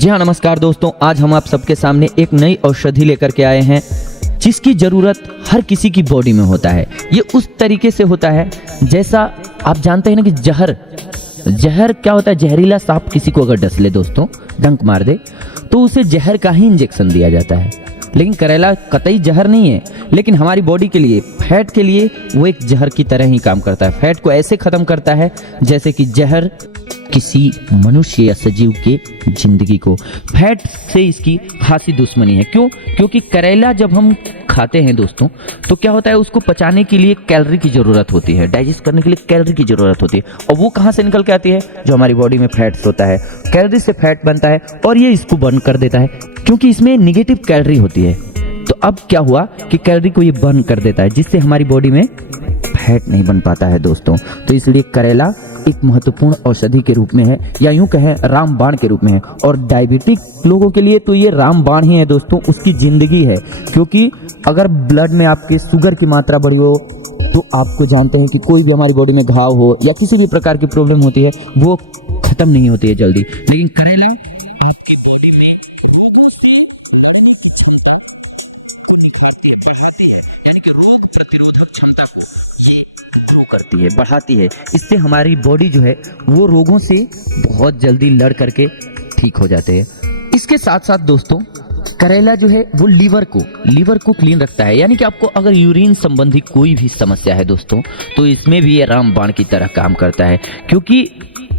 जी हाँ, नमस्कार दोस्तों। आज हम आप सबके सामने एक नई औषधि लेकर के आए हैं जिसकी ज़रूरत हर किसी की बॉडी में होता है। ये उस तरीके से होता है जैसा आप जानते हैं ना कि जहर क्या होता है। जहरीला सांप किसी को अगर डस ले दोस्तों, डंक मार दे, तो उसे जहर का ही इंजेक्शन दिया जाता है। लेकिन करेला कतई जहर नहीं है, लेकिन हमारी बॉडी के लिए, फैट के लिए वो एक जहर की तरह ही काम करता है। फैट को ऐसे ख़त्म करता है जैसे कि जहर किसी मनुष्य या सजीव के जिंदगी को। फैट से इसकी खासी दुश्मनी है। क्यों? क्योंकि करेला जब हम खाते हैं दोस्तों, तो क्या होता है, उसको पचाने के लिए कैलोरी की ज़रूरत होती है, डाइजेस्ट करने के लिए कैलोरी की ज़रूरत होती है। और वो कहाँ से निकल के आती है? जो हमारी बॉडी में फैट्स होता है, कैलोरी से फैट बनता है और ये इसको बर्न कर देता है, क्योंकि इसमें निगेटिव कैलोरी होती है। तो अब क्या हुआ कि कैलोरी को ये बर्न कर देता है, जिससे हमारी बॉडी में फैट नहीं बन पाता है दोस्तों। तो इसलिए करेला एक महत्वपूर्ण औषधि के रूप में है, या यूं कहें रामबाण के रूप में है। और डायबिटिक लोगों के लिए तो ये रामबाण ही है दोस्तों, उसकी जिंदगी है। क्योंकि अगर ब्लड में आपके शुगर की मात्रा बढ़ी हो, तो आपको जानते हैं कि कोई भी हमारी बॉडी में घाव हो या किसी भी प्रकार की प्रॉब्लम होती है, वो खत्म नहीं होती है जल्दी। लेकिन करेला करती है, बढ़ाती है। इससे हमारी बॉडी जो है वो रोगों से बहुत जल्दी लड़ करके ठीक हो जाते हैं। इसके साथ साथ दोस्तों, करेला जो है वो लीवर को क्लीन रखता है। यानी कि आपको अगर यूरिन संबंधी कोई भी समस्या है दोस्तों, तो इसमें भी ये रामबाण की तरह काम करता है, क्योंकि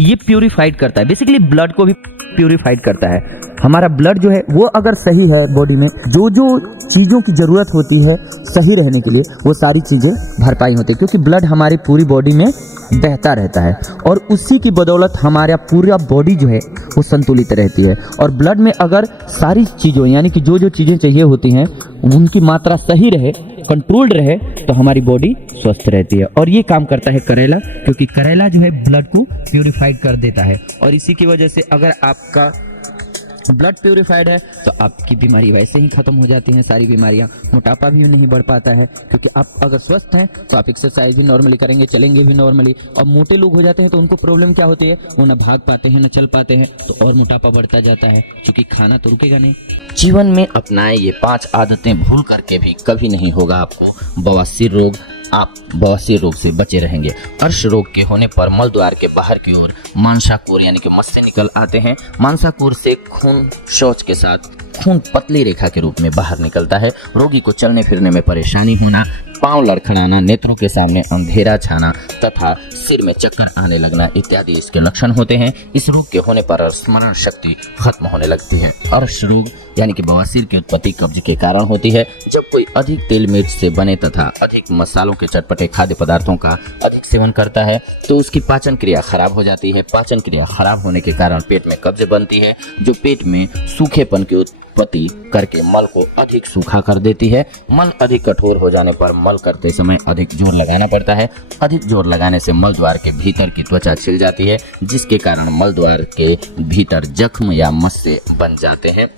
ये प्यूरिफाइड करता है, बेसिकली ब्लड को भी प्यूरिफाइड करता है। हमारा ब्लड जो है वो अगर सही है, बॉडी में जो जो चीज़ों की ज़रूरत होती है सही रहने के लिए, वो सारी चीज़ें भरपाई होती है, क्योंकि ब्लड हमारी पूरी बॉडी में बहता रहता है और उसी की बदौलत हमारा पूरा बॉडी जो है वो संतुलित रहती है। और ब्लड में अगर सारी चीज़ों, यानी कि जो जो चीज़ें चाहिए होती हैं, उनकी मात्रा सही रहे, कंट्रोल्ड रहे, तो हमारी बॉडी स्वस्थ रहती है। और ये काम करता है करेला, क्योंकि करेला जो है ब्लड को प्यूरिफाइड कर देता है। और इसी की वजह से अगर आपका ब्लड प्यूरिफाइड है तो आपकी बीमारी वैसे ही खत्म हो जाती हैं, सारी बीमारियां। मोटापा भी नहीं बढ़ पाता है, क्योंकि आप अगर स्वस्थ हैं तो आप एक्सरसाइज भी नॉर्मली करेंगे, चलेंगे भी नॉर्मली। और मोटे लोग हो जाते हैं तो उनको प्रॉब्लम क्या होती है, वो ना भाग पाते हैं, ना चल पाते हैं, तो और मोटापा बढ़ता जाता है, क्योंकि खाना तो रुकेगा नहीं। जीवन में अपनाएं ये 5 आदतें, भूल करके भी कभी नहीं होगा आपको बवासीर रोग। आप बवासीर रोग से बचे रहेंगे। अर्श रोग के होने पर मल द्वार के बाहर की ओर मांसाकोर यानी कि मस्से निकल आते हैं। मांसाकोर से खून शौच के साथ खून पतली रेखा के रूप में बाहर निकलता है। रोगी को चलने फिरने में परेशानी होना, पांव लड़खड़ाना, नेत्रों के सामने अंधेरा छाना तथा सिर में चक्कर आने लगना इत्यादि इसके लक्षण होते हैं। इस रोग के होने पर स्मरण शक्ति खत्म होने लगती है। अर्श रोग यानी कि बवासीर की उत्पत्ति कब्ज के कारण होती है। जब कोई अधिक तेल मिर्च से बने तथा अधिक मसालों के चटपटे खाद्य पदार्थों का अधिक सेवन करता है, तो उसकी पाचन क्रिया खराब हो जाती है। पाचन क्रिया खराब होने के कारण पेट में कब्ज बनती है, जो पेट में सूखेपन की उत्पत्ति करके मल को अधिक सूखा कर देती है। मल अधिक कठोर हो जाने पर मल करते समय अधिक जोर लगाना पड़ता है। अधिक जोर लगाने से मल द्वार के भीतर की त्वचा छिल जाती है, जिसके कारण मल द्वार के भीतर जख्म या मस्से बन जाते हैं,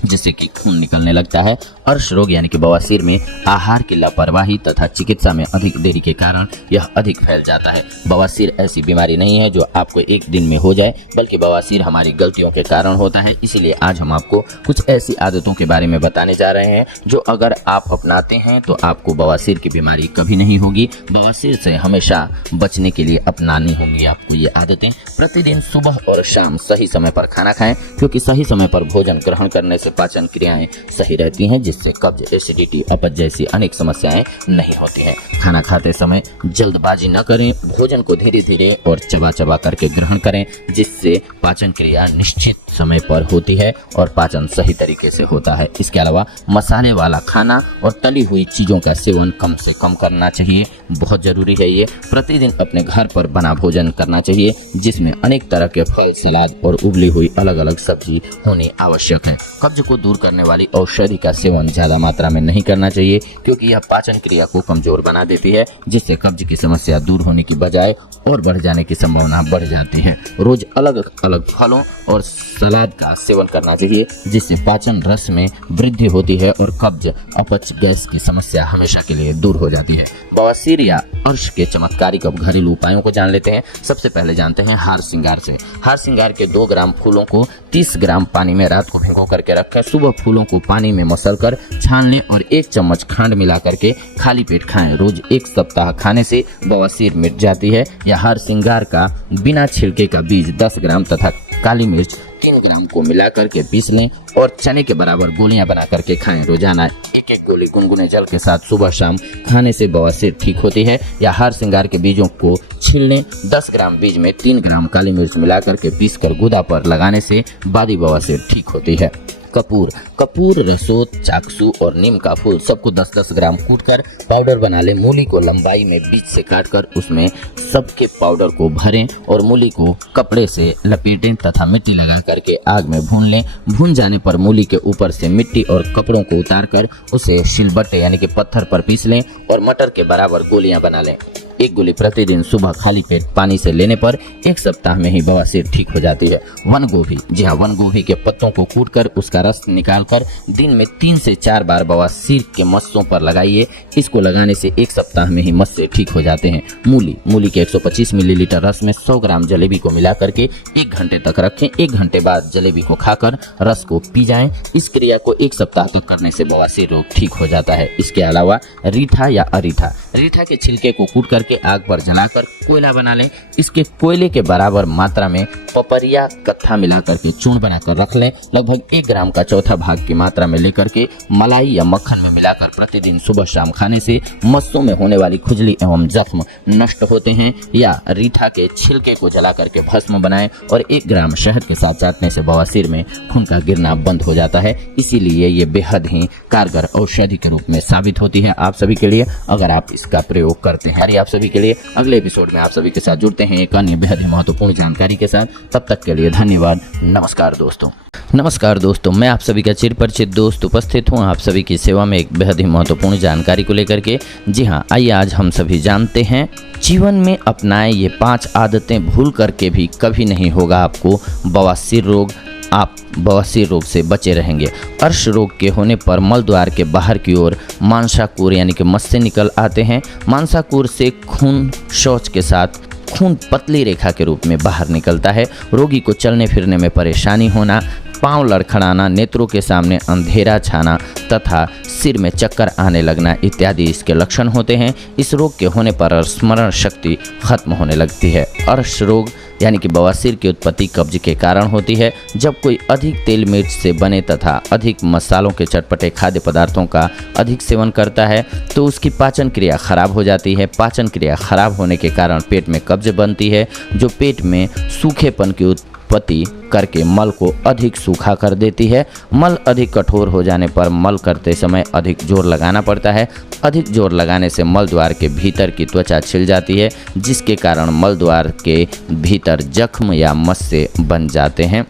जिससे कि खून निकलने लगता है। अर्श रोग यानी कि बवासीर में आहार की लापरवाही तथा चिकित्सा में अधिक देरी के कारण यह अधिक फैल जाता है। बवासीर ऐसी बीमारी नहीं है जो आपको एक दिन में हो जाए, बल्कि बवासीर हमारी गलतियों के कारण होता है। इसीलिए आज हम आपको कुछ ऐसी आदतों के बारे में बताने जा रहे हैं जो अगर आप अपनाते हैं तो आपको बवासीर की बीमारी कभी नहीं होगी। बवासीर से हमेशा बचने के लिए अपनानी होंगी आपको ये आदतें। प्रतिदिन सुबह और शाम सही समय पर खाना खाएं, क्योंकि सही समय पर भोजन ग्रहण करने से पाचन क्रियाएं सही रहती हैं, जिससे कब्ज, एसिडिटी, अपच जैसी अनेक समस्याएं नहीं होती हैं। खाना खाते समय जल्दबाजी न करें, भोजन को धीरे धीरे और चबा चबा करके ग्रहण करें, जिससे पाचन क्रिया निश्चित समय पर होती है और पाचन सही तरीके से होता है। इसके अलावा मसाले वाला खाना और तली हुई चीज़ों का सेवन कम से कम करना चाहिए, बहुत जरूरी है ये। प्रतिदिन अपने घर पर बना भोजन करना चाहिए, जिसमें अनेक तरह के फल, सलाद और उबली हुई अलग अलग सब्जी होनी आवश्यक है। कब्ज को दूर करने वाली औषधि का सेवन ज्यादा मात्रा में नहीं करना चाहिए, क्योंकि यह पाचन क्रिया को कमजोर बना देती है, जिससे कब्ज की समस्या दूर होने की बजाय और बढ़ जाने की संभावना बढ़ जाती है। रोज अलग अलग फलों और सलाद का सेवन करना चाहिए, जिससे पाचन रस में वृद्धि होती है और कब्ज, अपच, गैस की समस्या हमेशा के लिए दूर हो जाती है। बवासीर या अर्श के चमत्कारिक अब घरेलू उपायों को जान लेते हैं। सबसे पहले जानते हैं हार श्रृंगार से। हार श्रृंगार के 2 ग्राम फूलों को 30 ग्राम पानी में रात को भिगो करके रखें। सुबह फूलों को पानी में मसलकर छान लें और 1 चम्मच खंड मिला करके खाली पेट खाएं। रोज 1 सप्ताह खाने से बवासीर मिट जाती है। या हर श्रृंगार का बिना छिलके का बीज 10 ग्राम तथा काली मिर्च 3 ग्राम को मिला करके पीस लें और चने के बराबर गोलियां बना करके खाएं। रोजाना 1-1 गोली गुनगुने जल के साथ सुबह शाम खाने से बवासीर ठीक होती है। या हर श्रृंगार के बीजों को छील लें। 10 ग्राम बीज में 3 ग्राम काली मिर्च मिला करके पीस कर गुदा पर लगाने से बादी बवासीर ठीक होती है। कपूर, रसोत, चाकसू और नीम का फूल सबको 10-10 ग्राम कूटकर पाउडर बना लें। मूली को लंबाई में बीच से काटकर उसमें सबके पाउडर को भरें और मूली को कपड़े से लपेटें तथा मिट्टी लगा करके आग में भून लें। भून जाने पर मूली के ऊपर से मिट्टी और कपड़ों को उतारकर उसे सिलबट्टे यानी कि पत्थर पर पीस लें और मटर के बराबर गोलियां बना लें। 1 गोली प्रतिदिन सुबह खाली पेट पानी से लेने पर 1 सप्ताह में ही बवासीर ठीक हो जाती है। वन गोभी, जी हाँ, वन गोभी के पत्तों को कूटकर उसका रस निकालकर दिन में 3 से 4 बार बवासीर के मस्सों पर लगाइए। इसको लगाने से 1 सप्ताह में ही मस्से ठीक हो जाते हैं। मूली के 125 मिलीलीटर रस में 100 ग्राम जलेबी को मिला करके 1 घंटे तक रखें। 1 घंटे बाद जलेबी को खाकर रस को पी जाएं। इस क्रिया को 1 सप्ताह तक करने से बवासीर रोग ठीक हो जाता है। इसके अलावा रीठा या अरीठा के छिलके को कूट करके आग पर जलाकर कोयला बना लें। इसके कोयले के बराबर मात्रा में पपरिया कत्था मिला करके चूर्ण बनाकर रख लें। लगभग 1 ग्राम का चौथा भाग की मात्रा में लेकर के मलाई या मक्खन में मिलाकर प्रतिदिन सुबह शाम खाने से मस्सों में होने वाली खुजली एवं जख्म नष्ट होते हैं। या रीठा के छिलके को जला करके भस्म बनाएं और 1 ग्राम शहद के साथ चाटने से बवासीर में खून का गिरना बंद हो जाता है। इसीलिए ये बेहद ही कारगर औषधि के रूप में साबित होती है आप सभी के लिए, अगर आप इसका प्रयोग करते हैं। आप सभी के लिए अगले एपिसोड में आप सभी के साथ जुड़ते हैं एक अन्य बेहद ही महत्वपूर्ण जानकारी के साथ। तब तक के लिए धन्यवाद। नमस्कार दोस्तों, मैं आप सभी का चिरपरिचित दोस्त उपस्थित हूं आप सभी की सेवा में एक बेहद ही महत्वपूर्ण जानकारी को लेकर के। जी हां, आइए आज हम सभी जानते हैं जीवन में अपनाएं ये 5 आदतें, भूल करके भी कभी नहीं होगा आपको बवासीर रोग। आप बवासीर रोग से बचे रहेंगे। अर्श रोग के होने पर मल द्वार के बाहर की ओर मांसाकूर यानी कि मस्से निकल आते हैं। मांसाकूर से खून शौच के साथ खून पतली रेखा के रूप में बाहर निकलता है। रोगी को चलने फिरने में परेशानी होना, पांव लड़खड़ाना, नेत्रों के सामने अंधेरा छाना तथा सिर में चक्कर आने लगना इत्यादि इसके लक्षण होते हैं। इस रोग के होने पर स्मरण शक्ति खत्म होने लगती है। अर्श रोग यानी कि बवासीर की उत्पत्ति कब्ज के कारण होती है। जब कोई अधिक तेल मिर्च से बने तथा अधिक मसालों के चटपटे खाद्य पदार्थों का अधिक सेवन करता है तो उसकी पाचन क्रिया खराब हो जाती है। पाचन क्रिया खराब होने के कारण पेट में कब्ज बनती है, जो पेट में सूखेपन की उत्पत्ति करके मल को अधिक सूखा कर देती है। मल अधिक कठोर हो जाने पर मल करते समय अधिक जोर लगाना पड़ता है। अधिक जोर लगाने से मल द्वार के भीतर की त्वचा छिल जाती है, जिसके कारण मल द्वार के भीतर जख्म या मस्से बन जाते हैं,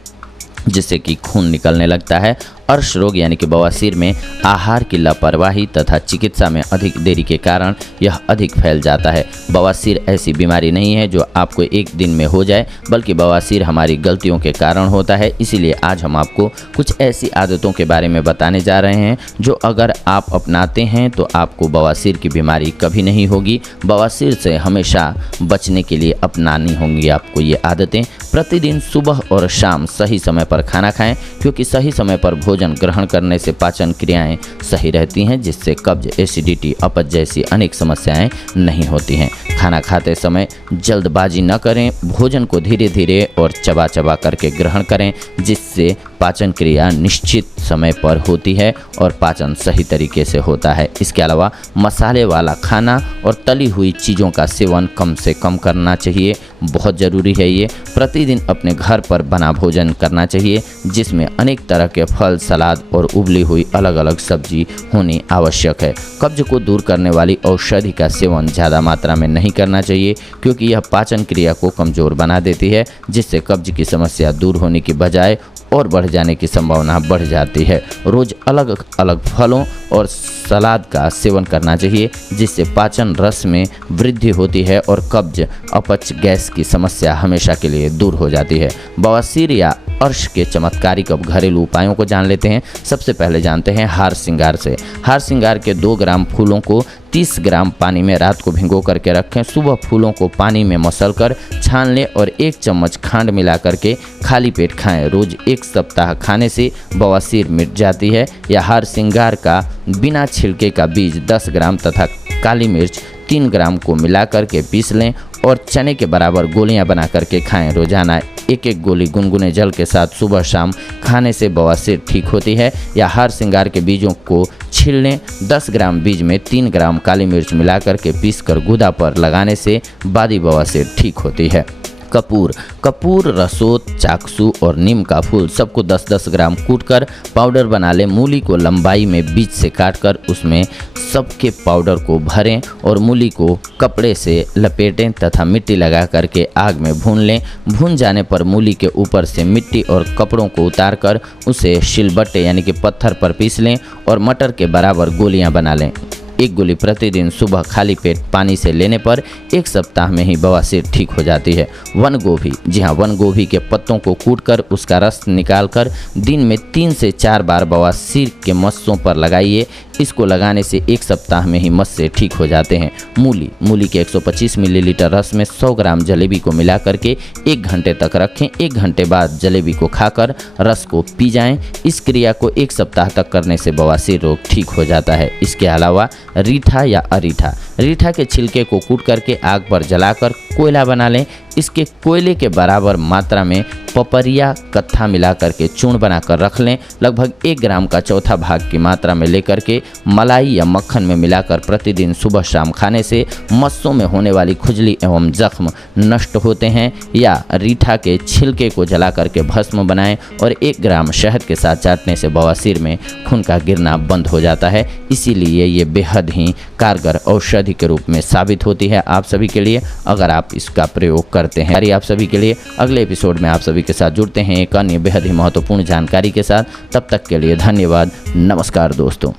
जिससे कि खून निकलने लगता है। अर्श रोग यानी कि बवासीर में आहार की लापरवाही तथा चिकित्सा में अधिक देरी के कारण यह अधिक फैल जाता है। बवासीर ऐसी बीमारी नहीं है जो आपको एक दिन में हो जाए, बल्कि बवासीर हमारी गलतियों के कारण होता है। इसीलिए आज हम आपको कुछ ऐसी आदतों के बारे में बताने जा रहे हैं जो अगर आप अपनाते हैं तो आपको बवासीर की बीमारी कभी नहीं होगी। बवासीर से हमेशा बचने के लिए अपनानी होंगी आपको ये आदतें। प्रतिदिन सुबह और शाम सही समय पर खाना खाएं, क्योंकि सही समय पर भोजन ग्रहण करने से पाचन क्रियाएं सही रहती हैं, जिससे कब्ज, एसिडिटी, अपच जैसी अनेक समस्याएं नहीं होती हैं। खाना खाते समय जल्दबाजी न करें, भोजन को धीरे धीरे और चबा चबा करके ग्रहण करें, जिससे पाचन क्रिया निश्चित समय पर होती है और पाचन सही तरीके से होता है। इसके अलावा मसाले वाला खाना और तली हुई चीज़ों का सेवन कम से कम करना चाहिए, बहुत ज़रूरी है ये। प्रतिदिन अपने घर पर बना भोजन करना चाहिए, जिसमें अनेक तरह के फल, सलाद और उबली हुई अलग अलग सब्जी होनी आवश्यक है। कब्ज को दूर करने वाली औषधि का सेवन ज़्यादा मात्रा में नहीं करना चाहिए, क्योंकि यह पाचन क्रिया को कमज़ोर बना देती है, जिससे कब्ज की समस्या दूर होने की बजाय और बढ़ जाने की संभावना बढ़ जाती है। रोज़ अलग अलग फलों और सलाद का सेवन करना चाहिए, जिससे पाचन रस में वृद्धि होती है और कब्ज, अपच, गैस की समस्या हमेशा के लिए दूर हो जाती है। बवासीर या अर्श के चमत्कारिक अब घरेलू उपायों को जान लेते हैं। सबसे पहले जानते हैं हार श्रृंगार से। हार श्रृंगार के 2 ग्राम फूलों को 30 ग्राम पानी में रात को भिगो करके रखें। सुबह फूलों को पानी में मसलकर छान लें और 1 चम्मच खांड मिला करके खाली पेट खाएं। रोज 1 सप्ताह खाने से बवासीर मिट जाती है। या हार श्रृंगार का बिना छिलके का बीज 10 ग्राम तथा काली मिर्च 3 ग्राम को मिला करके पीस लें और चने के बराबर गोलियां बना करके खाएं। रोजाना 1-1 गोली गुनगुने जल के साथ सुबह शाम खाने से बवासीर ठीक होती है। या हार श्रृंगार के बीजों को छील लें। 10 ग्राम बीज में 3 ग्राम काली मिर्च मिला करके पीस कर गुदा पर लगाने से बादी बवासीर ठीक होती है। कपूर, रसोत, चाकसू और नीम का फूल सबको 10-10 ग्राम कूटकर पाउडर बना लें। मूली को लंबाई में बीच से काटकर उसमें सबके पाउडर को भरें और मूली को कपड़े से लपेटें तथा मिट्टी लगा करके आग में भून लें। भून जाने पर मूली के ऊपर से मिट्टी और कपड़ों को उतारकर उसे शिलबट्टे यानी कि पत्थर पर पीस लें और मटर के बराबर गोलियां बना लें। 1 गोली प्रतिदिन सुबह खाली पेट पानी से लेने पर 1 सप्ताह में ही बवासीर ठीक हो जाती है। वन गोभी, जी हाँ, वन गोभी के पत्तों को कूटकर उसका रस निकालकर दिन में 3 से 4 बार बवासीर के मस्सों पर लगाइए। इसको लगाने से 1 सप्ताह में ही मस्से ठीक हो जाते हैं। मूली के 125 मिलीलीटर रस में 100 ग्राम जलेबी को मिला करके 1 घंटे तक रखें। 1 घंटे बाद जलेबी को खाकर रस को पी जाएं। इस क्रिया को 1 सप्ताह तक करने से बवासीर रोग ठीक हो जाता है। इसके अलावा रीठा या अरीठा, रीठा के छिलके को कूट करके आग पर जलाकर कोयला बना लें। इसके कोयले के बराबर मात्रा में पपरिया कत्था मिला करके चूर्ण बनाकर रख लें। लगभग 1 ग्राम का चौथा भाग की मात्रा में लेकर के मलाई या मक्खन में मिलाकर प्रतिदिन सुबह शाम खाने से मस्सों में होने वाली खुजली एवं जख्म नष्ट होते हैं। या रीठा के छिलके को जला करके भस्म बनाएं और 1 ग्राम शहद के साथ चाटने से बवासीर में खून का गिरना बंद हो जाता है। इसीलिए ये बेहद ही कारगर औषधि के रूप में साबित होती है आप सभी के लिए, अगर आप इसका प्रयोग करते हैं। आप सभी के लिए अगले एपिसोड में आप सभी के साथ जुड़ते हैं एक अन्य बेहद ही महत्वपूर्ण जानकारी के साथ। तब तक के लिए धन्यवाद। नमस्कार दोस्तों।